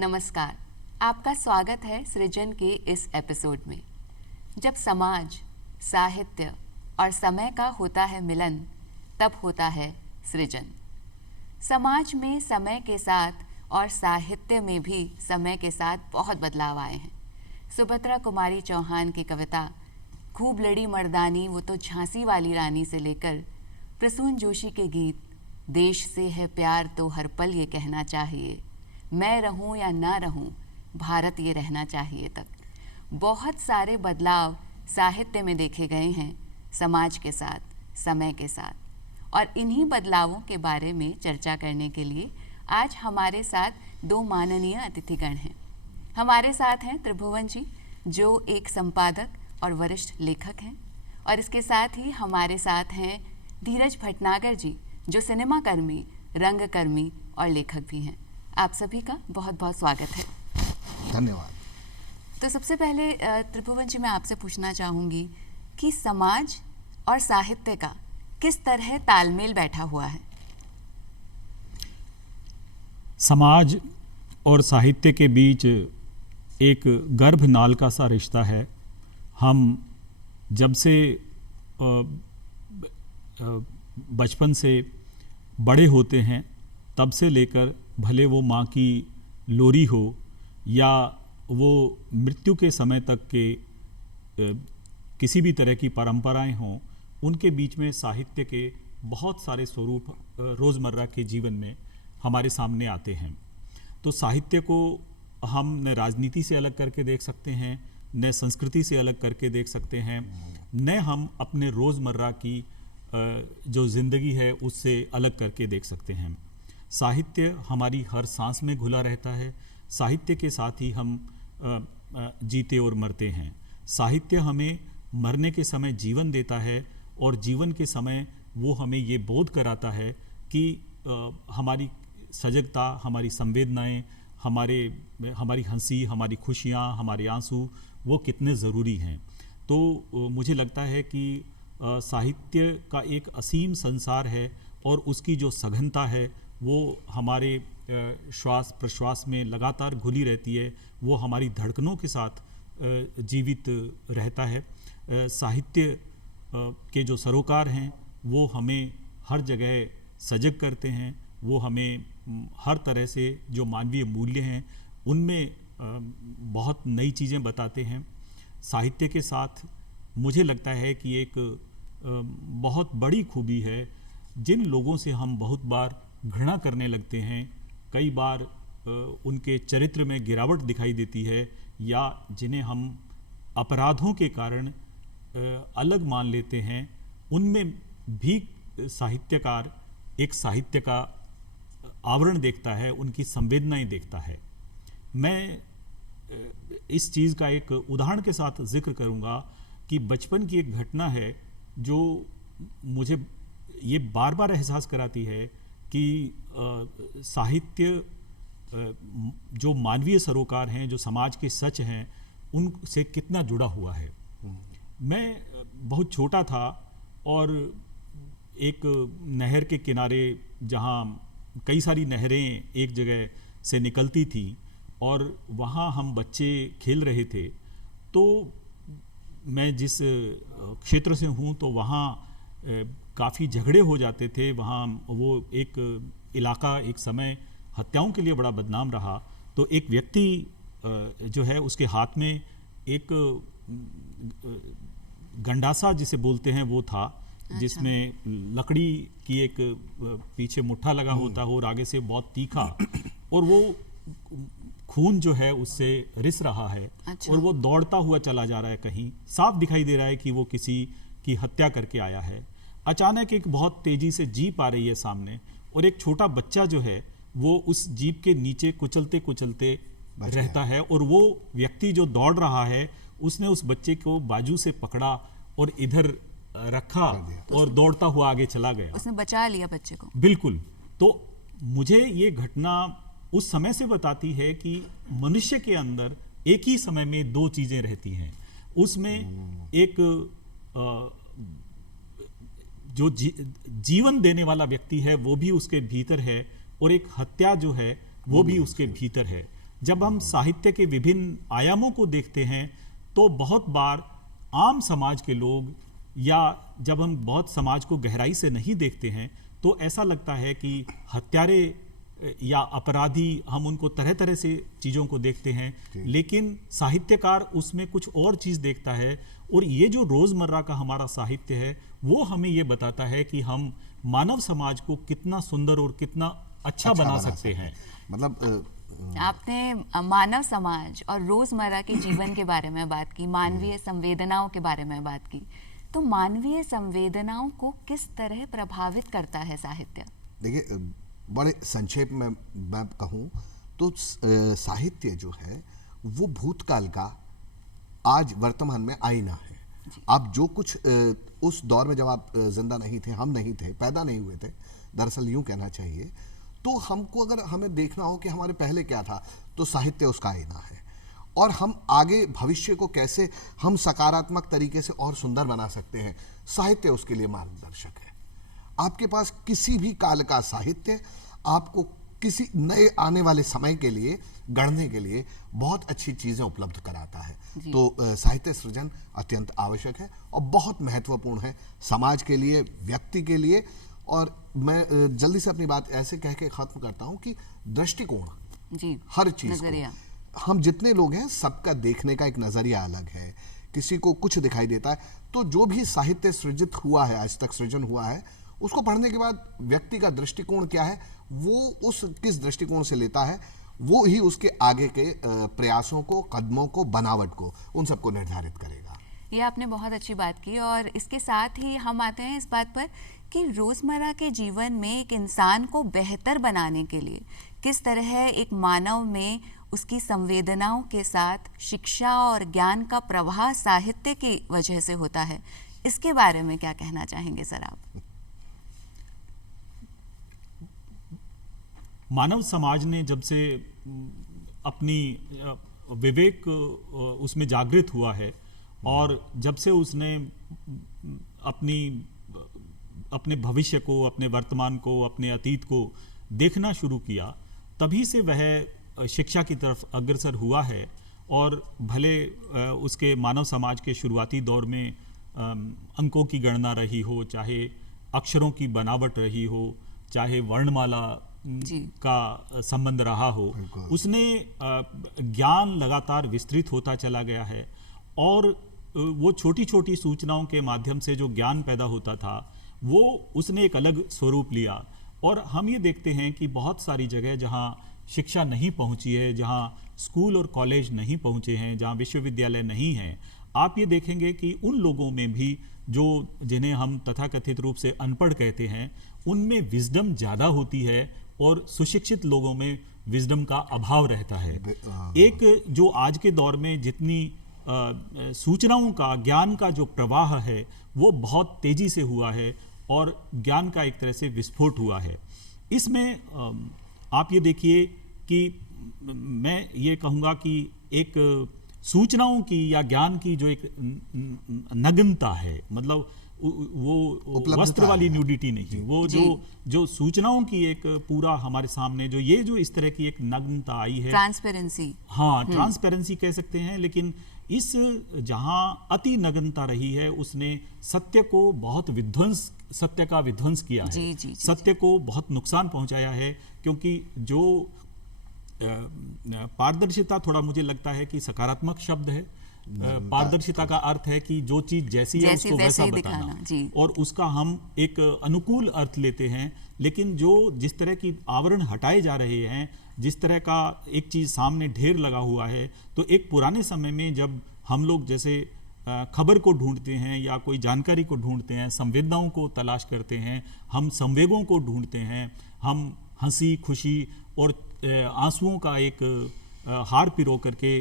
नमस्कार, आपका स्वागत है सृजन के इस एपिसोड में। जब समाज, साहित्य और समय का होता है मिलन, तब होता है सृजन। समाज में समय के साथ और साहित्य में भी समय के साथ बहुत बदलाव आए हैं। सुभद्रा कुमारी चौहान की कविता खूब लड़ी मर्दानी वो तो झांसी वाली रानी से लेकर प्रसून जोशी के गीत देश से है प्यार तो हर पल ये कहना चाहिए, मैं रहूं या ना रहूं भारत ये रहना चाहिए, तक बहुत सारे बदलाव साहित्य में देखे गए हैं समाज के साथ, समय के साथ। और इन्हीं बदलावों के बारे में चर्चा करने के लिए आज हमारे साथ दो माननीय अतिथिगण हैं। हमारे साथ हैं त्रिभुवन जी, जो एक संपादक और वरिष्ठ लेखक हैं, और इसके साथ ही हमारे साथ हैं धीरज भटनागर जी, जो सिनेमा कर्मी, रंगकर्मी और लेखक भी हैं। आप सभी का बहुत बहुत स्वागत है। धन्यवाद। तो सबसे पहले त्रिभुवन जी, मैं आपसे पूछना चाहूँगी कि समाज और साहित्य का किस तरह तालमेल बैठा हुआ है? समाज और साहित्य के बीच एक गर्भनाल का सा रिश्ता है। हम जब से बचपन से बड़े होते हैं, तब से लेकर भले वो माँ की लोरी हो या वो मृत्यु के समय तक के किसी भी तरह की परंपराएं हों, उनके बीच में साहित्य के बहुत सारे स्वरूप रोज़मर्रा के जीवन में हमारे सामने आते हैं। तो साहित्य को हम न राजनीति से अलग करके देख सकते हैं, न संस्कृति से अलग करके देख सकते हैं, न हम अपने रोज़मर्रा की जो ज़िंदगी है उससे अलग करके देख सकते हैं। साहित्य हमारी हर सांस में घुला रहता है। साहित्य के साथ ही हम जीते और मरते हैं। साहित्य हमें मरने के समय जीवन देता है, और जीवन के समय वो हमें ये बोध कराता है कि हमारी सजगता, हमारी संवेदनाएं, हमारी हंसी, हमारी खुशियाँ, हमारे आंसू वो कितने ज़रूरी हैं। तो मुझे लगता है कि साहित्य का एक असीम संसार है, और उसकी जो सघनता है वो हमारे श्वास प्रश्वास में लगातार घुली रहती है, वो हमारी धड़कनों के साथ जीवित रहता है। साहित्य के जो सरोकार हैं वो हमें हर जगह सजग करते हैं, वो हमें हर तरह से जो मानवीय मूल्य हैं उनमें बहुत नई चीज़ें बताते हैं। साहित्य के साथ मुझे लगता है कि एक बहुत बड़ी खूबी है, जिन लोगों से हम बहुत बार घृणा करने लगते हैं, कई बार उनके चरित्र में गिरावट दिखाई देती है, या जिन्हें हम अपराधों के कारण अलग मान लेते हैं, उनमें भी साहित्यकार एक साहित्य का आवरण देखता है, उनकी संवेदनाएं देखता है। मैं इस चीज़ का एक उदाहरण के साथ जिक्र करूंगा कि बचपन की एक घटना है जो मुझे ये बार बार एहसास कराती है कि साहित्य जो मानवीय सरोकार हैं, जो समाज के सच हैं, उनसे कितना जुड़ा हुआ है। मैं बहुत छोटा था और एक नहर के किनारे, जहाँ कई सारी नहरें एक जगह से निकलती थी और वहाँ हम बच्चे खेल रहे थे, तो मैं जिस क्षेत्र से हूँ तो वहाँ काफ़ी झगड़े हो जाते थे। वहाँ वो एक इलाका एक समय हत्याओं के लिए बड़ा बदनाम रहा। तो एक व्यक्ति जो है, उसके हाथ में एक गंडासा जिसे बोलते हैं वो था, जिसमें लकड़ी की एक पीछे मुट्ठा लगा होता हो और आगे से बहुत तीखा, और वो खून जो है उससे रिस रहा है। और वो दौड़ता हुआ चला जा रहा है, कहीं साफ दिखाई दे रहा है कि वो किसी की हत्या करके आया है। अचानक एक बहुत तेजी से जीप आ रही है सामने, और एक छोटा बच्चा जो है वो उस जीप के नीचे कुचलते कुचलते रहता है, और वो व्यक्ति जो दौड़ रहा है उसने उस बच्चे को बाजू से पकड़ा और इधर रखा और दौड़ता हुआ आगे चला गया। उसने बचा लिया बच्चे को। बिल्कुल। तो मुझे ये घटना उस समय से बताती है कि मनुष्य के अंदर एक ही समय में दो चीजें रहती हैं। उसमें एक जो जीवन देने वाला व्यक्ति है वो भी उसके भीतर है, और एक हत्या जो है वो भी उसके भीतर है। जब हम साहित्य के विभिन्न आयामों को देखते हैं तो बहुत बार आम समाज के लोग, या जब हम बहुत समाज को गहराई से नहीं देखते हैं तो ऐसा लगता है कि हत्यारे या अपराधी, हम उनको तरह तरह से चीज़ों को देखते हैं, लेकिन साहित्यकार उसमें कुछ और चीज़ देखता है। और ये जो रोज़मर्रा का हमारा साहित्य है वो हमें ये बताता है कि हम मानव समाज को कितना सुंदर और कितना अच्छा बना सकते हैं। मतलब आपने मानव समाज और रोजमर्रा के जीवन के बारे में बात की, मानवीय संवेदनाओं के बारे में बात की, तो मानवीय संवेदनाओं को किस तरह प्रभावित करता है साहित्य? देखिए, बड़े संक्षेप में मैं कहूँ तो साहित्य जो है वो भूतकाल का आज वर्तमान में आईना है। आप जो कुछ उस दौर में जब आप जिंदा नहीं थे, हम नहीं थे, पैदा नहीं हुए थे, दरअसल यूं कहना चाहिए, तो हमको अगर हमें देखना हो कि हमारे पहले क्या था, तो साहित्य उसका आईना है। और हम आगे भविष्य को कैसे हम सकारात्मक तरीके से और सुंदर बना सकते हैं, साहित्य उसके लिए मार्गदर्शक है। आपके पास किसी भी काल का साहित्य आपको किसी नए आने वाले समय के लिए गढ़ने के लिए बहुत अच्छी चीजें उपलब्ध कराता है। तो साहित्य सृजन अत्यंत आवश्यक है और बहुत महत्वपूर्ण है समाज के लिए, व्यक्ति के लिए। और मैं जल्दी से अपनी बात ऐसे कह के खत्म करता हूं कि दृष्टिकोण जी, हर चीज को, हम जितने लोग हैं सबका देखने का एक नजरिया अलग है। किसी को कुछ दिखाई देता है, तो जो भी साहित्य सृजित हुआ है, आज तक सृजन हुआ है, उसको पढ़ने के बाद व्यक्ति का दृष्टिकोण क्या है, वो उस किस दृष्टिकोण से लेता है, वो ही उसके आगे के प्रयासों को, कदमों को, बनावट को, उन सबको निर्धारित करेगा। ये आपने बहुत अच्छी बात की। और इसके साथ ही हम आते हैं इस बात पर कि रोज़मर्रा के जीवन में एक इंसान को बेहतर बनाने के लिए किस तरह एक मानव में उसकी संवेदनाओं के साथ शिक्षा और ज्ञान का प्रवाह साहित्य की वजह से होता है, इसके बारे में क्या कहना चाहेंगे सर आप? मानव समाज ने जब से अपनी विवेक उसमें जागृत हुआ है और जब से उसने अपने भविष्य को, अपने वर्तमान को, अपने अतीत को देखना शुरू किया, तभी से वह शिक्षा की तरफ अग्रसर हुआ है। और भले उसके मानव समाज के शुरुआती दौर में अंकों की गणना रही हो, चाहे अक्षरों की बनावट रही हो, चाहे वर्णमाला का संबंध रहा हो, उसने ज्ञान लगातार विस्तृत होता चला गया है। और वो छोटी छोटी सूचनाओं के माध्यम से जो ज्ञान पैदा होता था वो उसने एक अलग स्वरूप लिया। और हम ये देखते हैं कि बहुत सारी जगह जहाँ शिक्षा नहीं पहुँची है, जहाँ स्कूल और कॉलेज नहीं पहुँचे हैं, जहाँ विश्वविद्यालय नहीं हैं, आप ये देखेंगे कि उन लोगों में भी जो जिन्हें हम तथाकथित रूप से अनपढ़ कहते हैं, उनमें विजडम ज़्यादा होती है और सुशिक्षित लोगों में विजडम का अभाव रहता है। एक जो आज के दौर में जितनी सूचनाओं का, ज्ञान का जो प्रवाह है वो बहुत तेजी से हुआ है और ज्ञान का एक तरह से विस्फोट हुआ है। इसमें आप ये देखिए कि मैं ये कहूँगा कि एक सूचनाओं की या ज्ञान की जो एक नग्नता है, मतलब वो वस्त्र वाली न्यूडिटी नहीं, वो जो सूचनाओं की एक पूरा हमारे सामने जो इस तरह की एक नग्नता आई है, ट्रांसपेरेंसी, हाँ ट्रांसपेरेंसी कह सकते हैं। लेकिन इस जहां अति नग्नता रही है, उसने सत्य को बहुत सत्य का विध्वंस किया है, सत्य को बहुत नुकसान पहुंचाया है। क्योंकि जो पारदर्शिता, थोड़ा मुझे लगता है कि सकारात्मक शब्द है। पारदर्शिता का अर्थ है कि जो चीज जैसी है उसको वैसा बताना, और उसका हम एक अनुकूल अर्थ लेते हैं। लेकिन जिस तरह की आवरण हटाए जा रहे हैं, जिस तरह का एक चीज सामने ढेर लगा हुआ है, तो एक पुराने समय में जब हम लोग जैसे खबर को ढूंढते हैं या कोई जानकारी को ढूंढते हैं, संवेदनाओं को तलाश करते हैं, हम संवेगों को ढूंढते हैं, हम हंसी, खुशी और आंसुओं का एक हार पिरो करके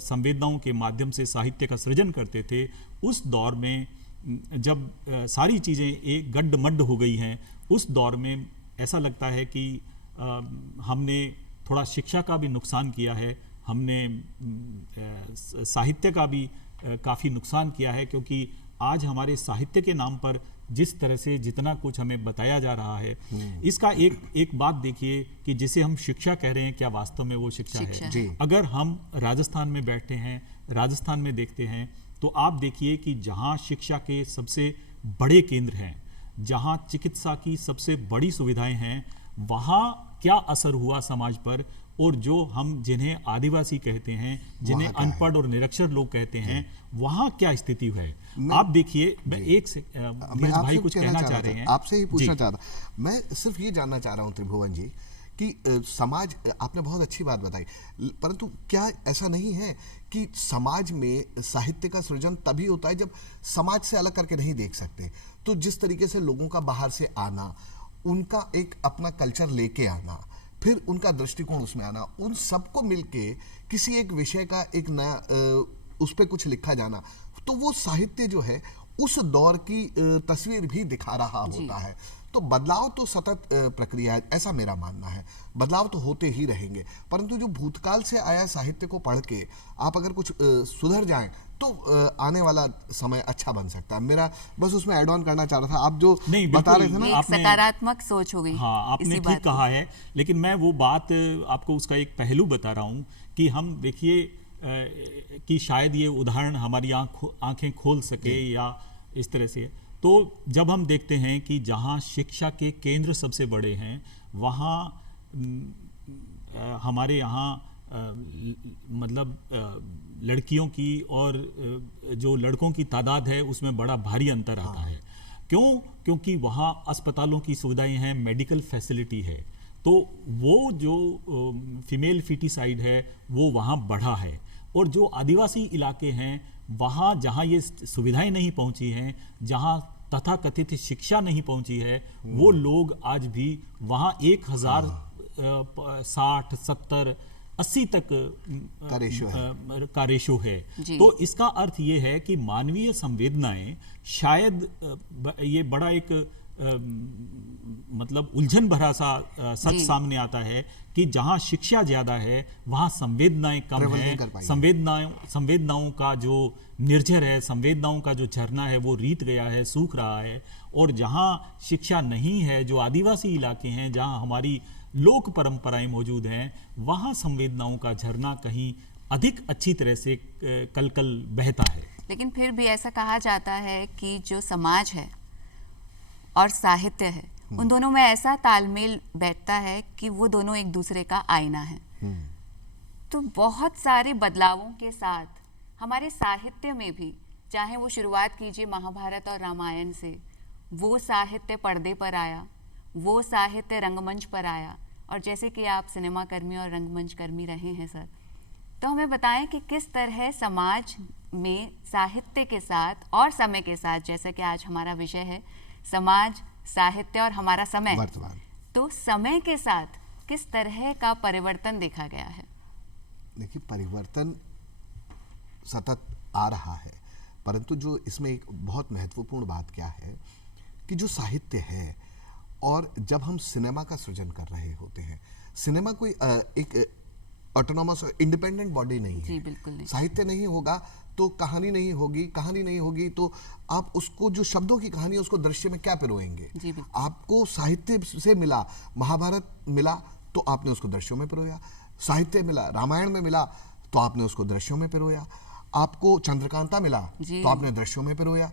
संवेदनाओं के माध्यम से साहित्य का सृजन करते थे। उस दौर में जब सारी चीज़ें एक गड्ढ-मड्ढ हो गई हैं, उस दौर में ऐसा लगता है कि हमने थोड़ा शिक्षा का भी नुकसान किया है, हमने साहित्य का भी काफ़ी नुकसान किया है। क्योंकि आज हमारे साहित्य के नाम पर जिस तरह से जितना कुछ हमें बताया जा रहा है, इसका एक बात देखिए कि जिसे हम शिक्षा कह रहे हैं, क्या वास्तव में वो शिक्षा है? जी। अगर हम राजस्थान में बैठे हैं, राजस्थान में देखते हैं, तो आप देखिए कि जहाँ शिक्षा के सबसे बड़े केंद्र हैं, जहाँ चिकित्सा की सबसे बड़ी सुविधाएं हैं, वहाँ क्या असर हुआ समाज पर, और जो हम जिन्हें आदिवासी कहते हैं, जिन्हें अनपढ़ और निरक्षर लोग कहते हैं, वहाँ क्या स्थिति है? आप देखिए, मैं एक से मैं भाई कुछ कहना चाह रहे हैं, आपसे ही पूछना चाह रहा, मैं सिर्फ ये जानना चाह रहा हूँ त्रिभुवन जी कि समाज, आपने बहुत अच्छी बात बताई, परंतु क्या ऐसा नहीं है कि समाज में साहित्य का सृजन तभी होता है जब समाज से अलग करके नहीं देख सकते? तो जिस तरीके से लोगों का बाहर से आना, उनका एक अपना कल्चर लेके आना, फिर उनका दृष्टिकोण उसमें आना, उन सबको मिलके किसी एक विषय का एक नया उस पर कुछ लिखा जाना, तो वो साहित्य जो है उस दौर की तस्वीर भी दिखा रहा होता है। तो बदलाव तो सतत प्रक्रिया है, ऐसा मेरा मानना है। बदलाव तो होते ही रहेंगे, परंतु जो भूतकाल से आया साहित्य को पढ़ के आप अगर कुछ सुधर जाएं तो आने वाला समय अच्छा बन सकता है। मेरा बस उसमें ऐड ऑन करना चाह रहा था, आप जो बता रहे थे ना, एक सकारात्मक सोच हो गई। हाँ, आपने ठीक कहा है, लेकिन मैं वो बात आपको उसका एक पहलू बता रहा हूँ कि हम देखिए कि शायद ये उदाहरण हमारी आंखें खोल सके या इस तरह से। तो जब हम देखते हैं कि जहाँ शिक्षा के केंद्र सबसे बड़े हैं, वहाँ हमारे यहाँ मतलब लड़कियों की और जो लड़कों की तादाद है उसमें बड़ा भारी अंतर आता है। क्यों? क्योंकि वहाँ अस्पतालों की सुविधाएं हैं, मेडिकल फैसिलिटी है, तो वो जो फीमेल फिटिसाइड है वो वहाँ बढ़ा है। और जो आदिवासी इलाके हैं, वहाँ जहाँ ये सुविधाएं नहीं पहुँची हैं, जहाँ तथाकथित शिक्षा नहीं पहुँची है, वो लोग आज भी वहाँ 1060, 70, 80 तक का रेशो है। तो इसका अर्थ ये है कि मानवीय संवेदनाएं शायद ये बड़ा एक मतलब उलझन भरा सा सच सामने आता है कि जहां शिक्षा ज्यादा है वहां संवेदनाएं कम है। संवेदनाओं का जो निर्झर है, संवेदनाओं का जो झरना है वो रीत गया है, सूख रहा है। और जहां शिक्षा नहीं है, जो आदिवासी इलाके हैं, जहां हमारी लोक परंपराएं मौजूद हैं, वहां संवेदनाओं का झरना कहीं अधिक अच्छी तरह से कल बहता है। लेकिन फिर भी ऐसा कहा जाता है कि जो समाज है और साहित्य है, उन दोनों में ऐसा तालमेल बैठता है कि वो दोनों एक दूसरे का आईना है। तो बहुत सारे बदलावों के साथ हमारे साहित्य में भी, चाहे वो शुरुआत कीजिए महाभारत और रामायण से, वो साहित्य पर्दे पर आया, वो साहित्य रंगमंच पर आया। और जैसे कि आप सिनेमा कर्मी और रंगमंच कर्मी रहे हैं सर, तो हमें बताएं कि किस तरह समाज में साहित्य के साथ और समय के साथ, जैसे कि आज हमारा विषय है समाज, साहित्य और हमारा समय, वर्तमान, तो समय के साथ किस तरह का परिवर्तन देखा गया है? देखिए, परिवर्तन सतत आ रहा है, परंतु जो इसमें एक बहुत महत्वपूर्ण बात क्या है कि जो साहित्य है, और जब हम सिनेमा का सृजन कर रहे होते हैं, सिनेमा कोई एक ऑटोनॉमस इंडिपेंडेंट बॉडी नहीं है। जी, बिल्कुल नहीं। साहित्य नहीं होगा तो कहानी नहीं होगी, कहानी नहीं होगी तो आप उसको, जो शब्दों की कहानी है, उसको दृश्य में क्या पिरोएंगे? आपको साहित्य से मिला, महाभारत मिला तो आपने उसको दृश्यों में पिरोया, साहित्य मिला, रामायण में मिला तो आपने उसको दृश्यों में पिरोया, आपको चंद्रकांता मिला तो आपने दृश्यों में पिरोया,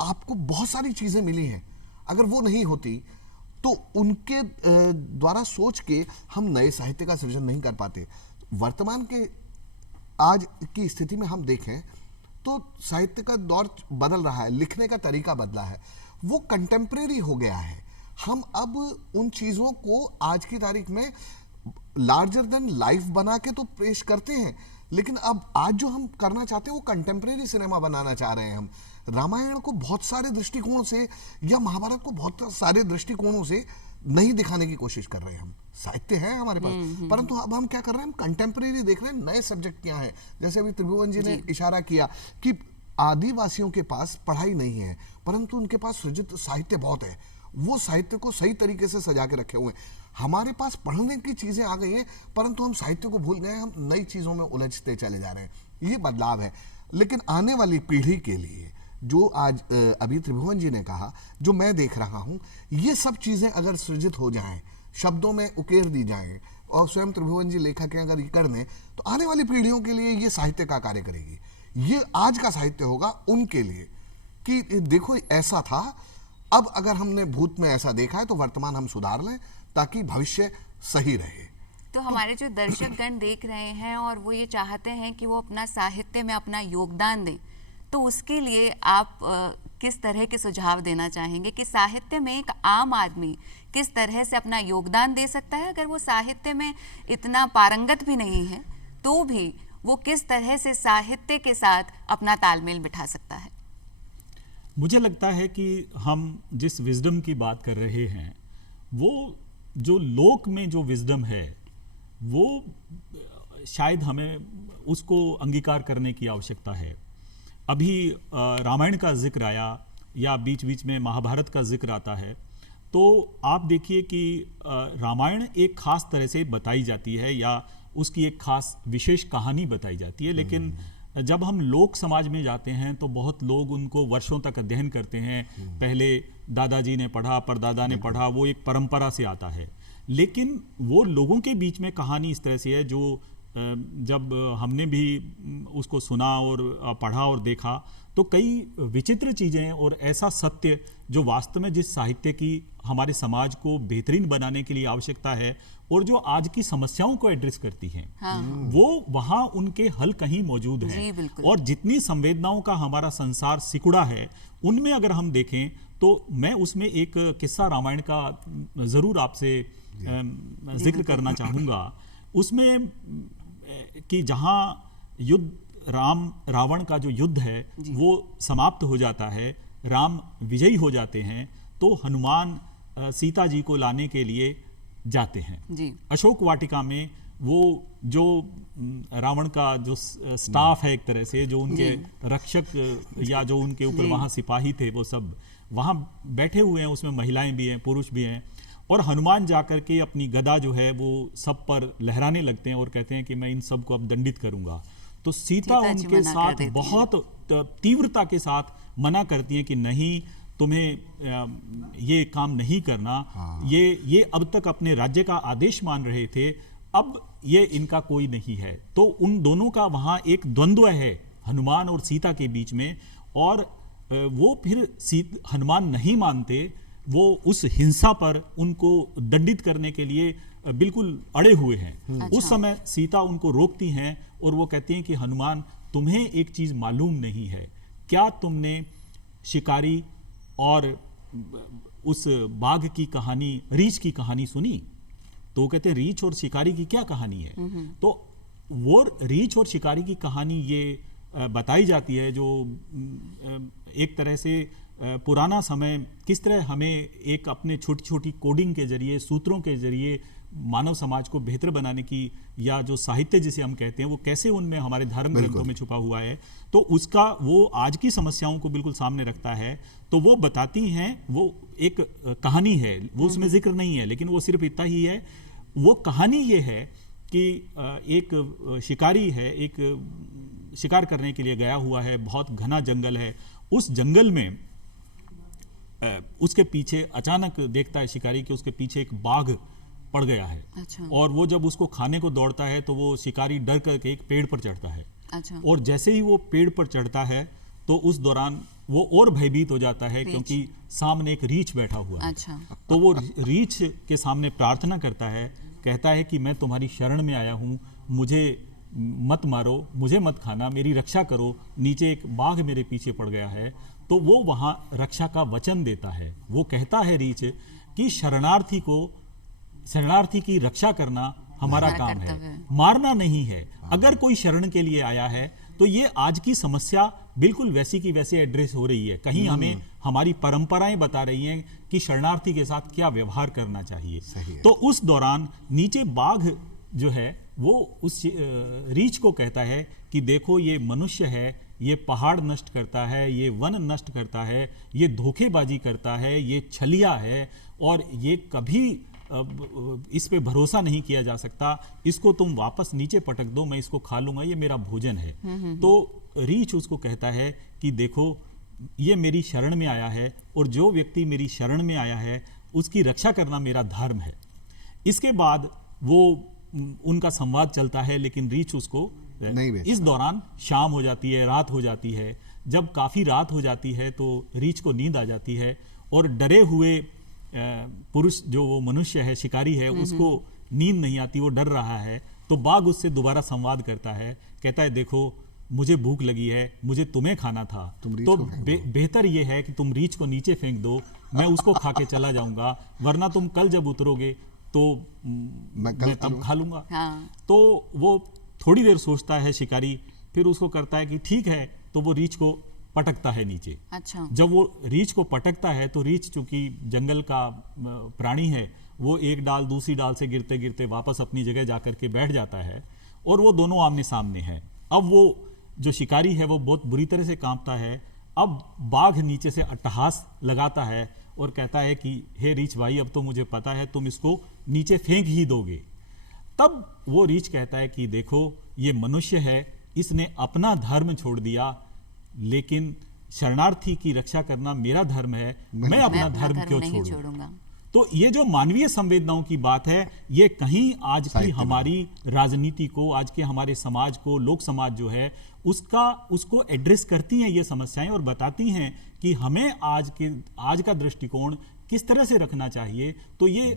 आपको बहुत सारी चीजें मिली हैं। अगर वो नहीं होती तो उनके द्वारा सोच के हम नए साहित्य का सृजन नहीं कर पाते। वर्तमान के आज की स्थिति में हम देखें तो साहित्य का दौर बदल रहा है, लिखने का तरीका बदला है, वो कंटेम्प्रेरी हो गया है। हम अब उन चीजों को आज की तारीख में लार्जर देन लाइफ बना के तो पेश करते हैं, लेकिन अब आज जो हम करना चाहते हैं वो कंटेम्प्रेरी सिनेमा बनाना चाह रहे हैं। हम रामायण को बहुत सारे दृष्टिकोणों से या महाभारत को बहुत सारे दृष्टिकोणों से नहीं दिखाने की कोशिश कर रहे हैं। हम साहित्य है हमारे पास, परंतु अब हम क्या कर रहे हैं, हम कंटेम्प्रेरी देख रहे हैं, नए सब्जेक्ट क्या है। जैसे अभी त्रिभुवन जी ने इशारा किया कि आदिवासियों के पास पढ़ाई नहीं है, परंतु उनके पास सृजित साहित्य बहुत है, वो साहित्य को सही तरीके से सजा के रखे हुए हैं। हमारे पास पढ़ने की चीजें आ गई हैं, परंतु हम साहित्य को भूल गए, हम नई चीजों में उलझते चले जा रहे हैं। ये बदलाव है। लेकिन आने वाली पीढ़ी के लिए जो आज अभी त्रिभुवन जी ने कहा, जो मैं देख रहा हूं, ये सब चीजें अगर सृजित हो जाएं, शब्दों में उकेर दी जाएं और स्वयं त्रिभुवन जी लेखक हैं अगर ये कर दें, तो आने वाली पीढ़ियों के लिए ये साहित्य का कार्य करेगी। ये आज का साहित्य होगा उनके लिए कि देखो ऐसा था, अब अगर हमने भूत में ऐसा देखा है तो वर्तमान हम सुधार लें ताकि भविष्य सही रहे। तो हमारे जो दर्शकगण देख रहे हैं और वो ये चाहते हैं कि वो अपना साहित्य में अपना योगदान दें, तो उसके लिए आप किस तरह के सुझाव देना चाहेंगे कि साहित्य में एक आम आदमी किस तरह से अपना योगदान दे सकता है? अगर वो साहित्य में इतना पारंगत भी नहीं है तो भी वो किस तरह से साहित्य के साथ अपना तालमेल बिठा सकता है? मुझे लगता है कि हम जिस विजडम की बात कर रहे हैं, वो जो लोक में जो विजडम है, वो शायद हमें उसको अंगीकार करने की आवश्यकता है। अभी रामायण का जिक्र आया या बीच बीच में महाभारत का जिक्र आता है, तो आप देखिए कि रामायण एक खास तरह से बताई जाती है या उसकी एक खास विशेष कहानी बताई जाती है, लेकिन जब हम लोक समाज में जाते हैं तो बहुत लोग उनको वर्षों तक अध्ययन करते हैं। पहले दादाजी ने पढ़ा, परदादा ने पढ़ा, वो एक परंपरा से आता है। लेकिन वो लोगों के बीच में कहानी इस तरह से है जो जब हमने भी उसको सुना और पढ़ा और देखा तो कई विचित्र चीज़ें और ऐसा सत्य जो वास्तव में जिस साहित्य की हमारे समाज को बेहतरीन बनाने के लिए आवश्यकता है और जो आज की समस्याओं को एड्रेस करती हैं, हाँ। वो वहाँ उनके हल कहीं मौजूद हैं। और जितनी संवेदनाओं का हमारा संसार सिकुड़ा है, उनमें अगर हम देखें तो मैं उसमें एक किस्सा रामायण का ज़रूर आपसे जिक्र करना चाहूँगा। उसमें कि जहाँ युद्ध राम रावण का जो युद्ध है वो समाप्त हो जाता है, राम विजयी हो जाते हैं, तो हनुमान सीता जी को लाने के लिए जाते हैं जी। अशोक वाटिका में वो जो रावण का जो स्टाफ है, एक तरह से जो उनके रक्षक या जो उनके ऊपर वहाँ सिपाही थे, वो सब वहाँ बैठे हुए हैं। उसमें महिलाएं भी हैं, पुरुष भी हैं, और हनुमान जाकर के अपनी गदा जो है वो सब पर लहराने लगते हैं और कहते हैं कि मैं इन सब को अब दंडित करूंगा। तो सीता उनके साथ बहुत तीव्रता के साथ मना करती हैं कि नहीं, तुम्हें ये काम नहीं करना। हाँ। ये अब तक अपने राज्य का आदेश मान रहे थे, अब ये इनका कोई नहीं है। तो उन दोनों का वहाँ एक द्वंद्व है हनुमान और सीता के बीच में, और वो फिर हनुमान नहीं मानते, वो उस हिंसा पर उनको दंडित करने के लिए बिल्कुल अड़े हुए हैं। अच्छा। उस समय सीता उनको रोकती हैं और वो कहती हैं कि हनुमान, तुम्हें एक चीज मालूम नहीं है, क्या तुमने शिकारी और उस बाघ की कहानी, रीछ की कहानी सुनी? तो वो कहते हैं रीछ और शिकारी की क्या कहानी है? तो वो रीछ और शिकारी की कहानी ये बताई जाती है जो एक तरह से पुराना समय किस तरह हमें एक अपने छोटी छोटी कोडिंग के जरिए, सूत्रों के जरिए मानव समाज को बेहतर बनाने की, या जो साहित्य जिसे हम कहते हैं, वो कैसे उनमें हमारे धर्म ग्रंथों में छुपा हुआ है, तो उसका वो आज की समस्याओं को बिल्कुल सामने रखता है। तो वो बताती हैं, वो एक कहानी है, वो उसमें जिक्र नहीं है, लेकिन वो सिर्फ इतना ही है। वो कहानी ये है कि एक शिकारी है, एक शिकार करने के लिए गया हुआ है, बहुत घना जंगल है। उस जंगल में उसके पीछे अचानक देखता है शिकारी कि उसके पीछे एक बाघ पड़ गया है। अच्छा। और वो जब उसको खाने को दौड़ता है तो वो शिकारी डर करके एक पेड़ पर चढ़ता है। अच्छा। और जैसे ही वो पेड़ पर चढ़ता है तो उस दौरान वो और भयभीत हो जाता है, क्योंकि सामने एक रीछ बैठा हुआ है। अच्छा। तो वो रीछ के सामने प्रार्थना करता है, कहता है कि मैं तुम्हारी शरण में आया हूँ, मुझे मत मारो, मुझे मत खाना, मेरी रक्षा करो, नीचे एक बाघ मेरे पीछे पड़ गया है। तो वो वहाँ रक्षा का वचन देता है। वो कहता है रीछ कि शरणार्थी की रक्षा करना हमारा काम है, मारना नहीं है। अगर कोई शरण के लिए आया है तो ये आज की समस्या बिल्कुल वैसी की वैसे एड्रेस हो रही है। कहीं हमें हमारी परंपराएं बता रही हैं कि शरणार्थी के साथ क्या व्यवहार करना चाहिए। तो उस दौरान नीचे बाघ जो है वो उस रीछ को कहता है कि देखो, ये मनुष्य है, ये पहाड़ नष्ट करता है, ये वन नष्ट करता है, ये धोखेबाजी करता है, ये छलिया है, और ये कभी इस पे भरोसा नहीं किया जा सकता। इसको तुम वापस नीचे पटक दो, मैं इसको खा लूंगा, ये मेरा भोजन है। तो रीछ उसको कहता है कि देखो, ये मेरी शरण में आया है और जो व्यक्ति मेरी शरण में आया है उसकी रक्षा करना मेरा धर्म है। इसके बाद वो उनका संवाद चलता है, लेकिन रीछ उसको नहीं बेचता। इस दौरान शाम हो जाती है, रात हो जाती है। जब काफ़ी रात हो जाती है तो रीछ को नींद आ जाती है और डरे हुए पुरुष जो वो मनुष्य है, शिकारी है, उसको नींद नहीं आती, वो डर रहा है। तो बाघ उससे दोबारा संवाद करता है, कहता है देखो मुझे भूख लगी है, मुझे तुम्हें खाना था, तुम रीछ तो को फेंक दो। बेहतर ये है कि तुम रीछ को नीचे फेंक दो, मैं उसको खा के चला जाऊंगा, वरना तुम कल जब उतरोगे तो मैं तब खा लूंगा। हाँ। तो वो थोड़ी देर सोचता है शिकारी, फिर उसको करता है कि ठीक है, तो वो रीछ को पटकता है नीचे। अच्छा। जब वो रीछ को पटकता है तो रीछ चूंकि जंगल का प्राणी है, वो एक डाल दूसरी डाल से गिरते गिरते वापस अपनी जगह जाकर के बैठ जाता है और वो दोनों आमने सामने हैं। अब वो जो शिकारी है वो बहुत बुरी तरह से कांपता है। अब बाघ नीचे से अट्टहास लगाता है और कहता है कि हे रीछ भाई, अब तो मुझे पता है तुम इसको नीचे फेंक ही दोगे। तब वो रीछ कहता है कि देखो ये मनुष्य है, इसने अपना धर्म छोड़ दिया, लेकिन शरणार्थी की रक्षा करना मेरा धर्म है, मैं अपना धर्म क्यों नहीं छोड़ूं। छोड़ूंगा। तो ये जो मानवीय संवेदनाओं की बात है, ये कहीं आज की साहित्य में। हमारी राजनीति को, आज के हमारे समाज को, लोक समाज जो है उसको एड्रेस करती हैं ये समस्याएं और बताती हैं कि हमें आज का दृष्टिकोण किस तरह से रखना चाहिए। तो ये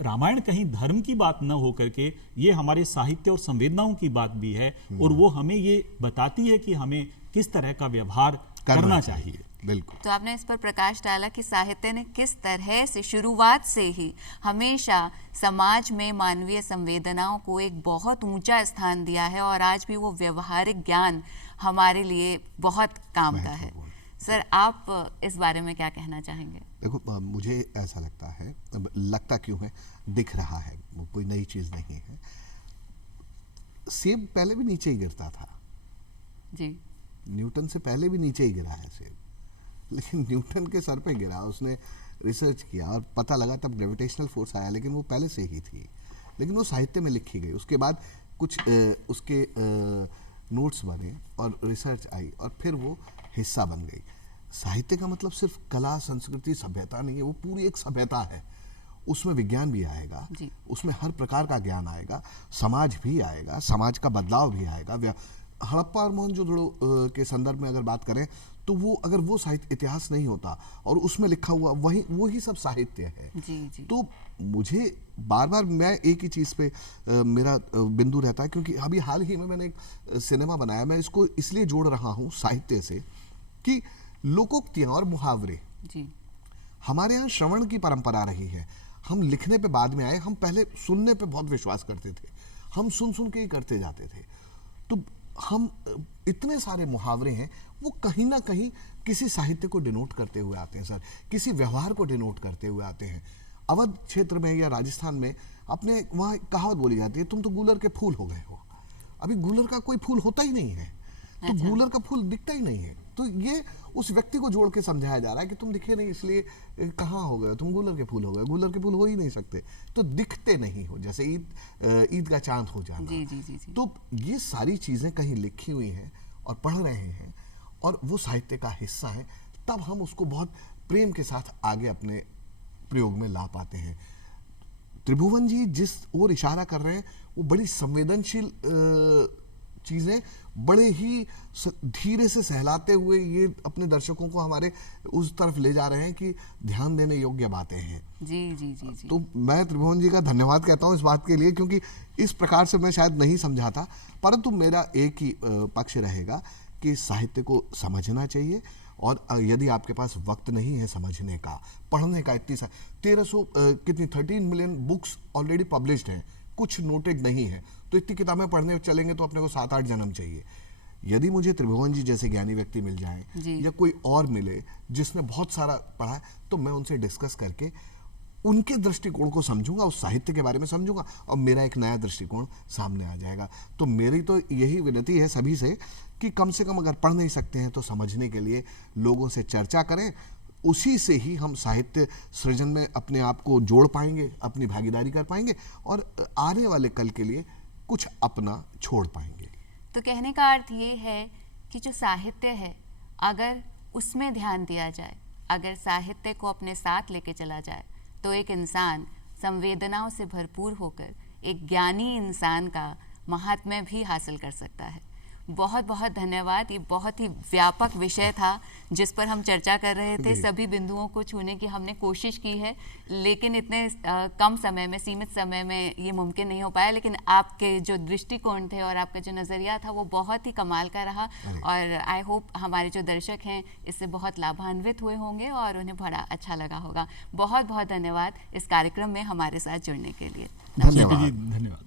रामायण कहीं धर्म की बात न हो करके ये हमारे साहित्य और संवेदनाओं की बात भी है, और वो हमें ये बताती है कि हमें किस तरह का व्यवहार करना चाहिए। बिल्कुल। तो आपने इस पर प्रकाश डाला कि साहित्य ने किस तरह से शुरुआत से ही हमेशा समाज में मानवीय संवेदनाओं को एक बहुत ऊंचा स्थान दिया है, और आज भी वो व्यवहारिक ज्ञान हमारे लिए बहुत काम का है। सर, आप इस बारे में क्या कहना चाहेंगे? देखो, मुझे ऐसा लगता है, लगता क्यों है, दिख रहा है, वो कोई नई चीज नहीं है। सेब पहले भी नीचे ही गिरता था, जी। न्यूटन से पहले भी नीचे ही गिरा है सेब, लेकिन न्यूटन के सर पे गिरा, उसने रिसर्च किया और पता लगा, तब ग्रेविटेशनल फोर्स आया, लेकिन वो पहले से ही थी, लेकिन वो साहित्य में लिखी गई। उसके बाद कुछ उसके नोट्स बने और रिसर्च आई और फिर वो हिस्सा बन गई। साहित्य का मतलब सिर्फ कला, संस्कृति, सभ्यता नहीं है, वो पूरी एक सभ्यता है। उसमें विज्ञान भी आएगा, उसमें हर प्रकार का ज्ञान आएगा, समाज भी आएगा, समाज का बदलाव भी आएगा। हड़प्पा और मोहनजोदड़ो के संदर्भ में अगर बात करें तो वो, अगर वो साहित्य इतिहास नहीं होता और उसमें लिखा हुआ वही सब साहित्य है। जी। तो मुझे बार बार, मैं एक ही चीज़ पे मेरा बिंदु रहता है, क्योंकि अभी हाल ही में मैंने एक सिनेमा बनाया, मैं इसको इसलिए जोड़ रहा हूँ साहित्य से कि लोकोक्तियाँ और मुहावरे जी। हमारे यहाँ श्रवण की परंपरा रही है। हम लिखने पे बाद में आए, हम पहले सुनने पे बहुत विश्वास करते थे, हम सुन सुन के ही करते जाते थे। तो हम इतने सारे मुहावरे हैं, वो कहीं ना कहीं किसी साहित्य को डिनोट करते हुए आते हैं सर, किसी व्यवहार को डिनोट करते हुए आते हैं। अवध क्षेत्र में या राजस्थान में अपने वहाँ कहावत बोली जाती है, तुम तो गूलर के फूल हो गए हो। अभी गूलर का कोई फूल होता ही नहीं है, तो गूलर का फूल दिखता ही नहीं है। तो ये उस व्यक्ति को जोड़ के समझाया जा रहा है कि तुम दिखे नहीं, इसलिए कहाँ हो गए, तुम गूलर के फूल हो गए। गूलर के फूल हो ही नहीं सकते, तो दिखते नहीं हो, जैसे ईद का चांद हो जाना। जी। तो ये सारी चीजें कहीं लिखी हुई हैं और पढ़ रहे हैं और वो साहित्य का हिस्सा है, तब हम उसको बहुत प्रेम के साथ आगे अपने प्रयोग में ला पाते हैं। त्रिभुवन जी जिस ओर इशारा कर रहे हैं, वो बड़ी संवेदनशील चीजें बड़े ही धीरे से सहलाते हुए ये अपने दर्शकों को हमारे उस तरफ ले जा रहे हैं कि ध्यान देने योग्य बातें हैं। जी। तो मैं त्रिभुवन जी का धन्यवाद कहता हूँ इस बात के लिए, क्योंकि इस प्रकार से मैं शायद नहीं समझाता, परंतु मेरा एक ही पक्ष रहेगा कि साहित्य को समझना चाहिए, और यदि आपके पास वक्त नहीं है समझने का, पढ़ने का, इतनी 13 मिलियन बुक्स ऑलरेडी पब्लिश्ड हैं, कुछ नोटेड नहीं है, तो इतनी किताबें पढ़ने चलेंगे तो अपने को 7-8 जन्म चाहिए। यदि मुझे त्रिभुवन जी जैसे ज्ञानी व्यक्ति मिल जाए या कोई और मिले जिसने बहुत सारा पढ़ा है, तो मैं उनसे डिस्कस करके उनके दृष्टिकोण को समझूंगा, उस साहित्य के बारे में समझूंगा, और मेरा एक नया दृष्टिकोण सामने आ जाएगा। तो मेरी तो यही विनती है सभी से कि कम से कम अगर पढ़ नहीं सकते हैं तो समझने के लिए लोगों से चर्चा करें, उसी से ही हम साहित्य सृजन में अपने आप को जोड़ पाएंगे, अपनी भागीदारी कर पाएंगे, और आने वाले कल के लिए कुछ अपना छोड़ पाएंगे। तो कहने का अर्थ ये है कि जो साहित्य है, अगर उसमें ध्यान दिया जाए, अगर साहित्य को अपने साथ लेके चला जाए, तो एक इंसान संवेदनाओं से भरपूर होकर एक ज्ञानी इंसान का महात्म्य भी हासिल कर सकता है। बहुत बहुत धन्यवाद। ये बहुत ही व्यापक विषय था जिस पर हम चर्चा कर रहे थे। सभी बिंदुओं को छूने की हमने कोशिश की है, लेकिन इतने कम समय में, सीमित समय में ये मुमकिन नहीं हो पाया। लेकिन आपके जो दृष्टिकोण थे और आपका जो नज़रिया था वो बहुत ही कमाल का रहा, और आई होप हमारे जो दर्शक हैं इससे बहुत लाभान्वित हुए होंगे और उन्हें बड़ा अच्छा लगा होगा। बहुत बहुत धन्यवाद इस कार्यक्रम में हमारे साथ जुड़ने के लिए। धन्यवाद। धन्यवाद।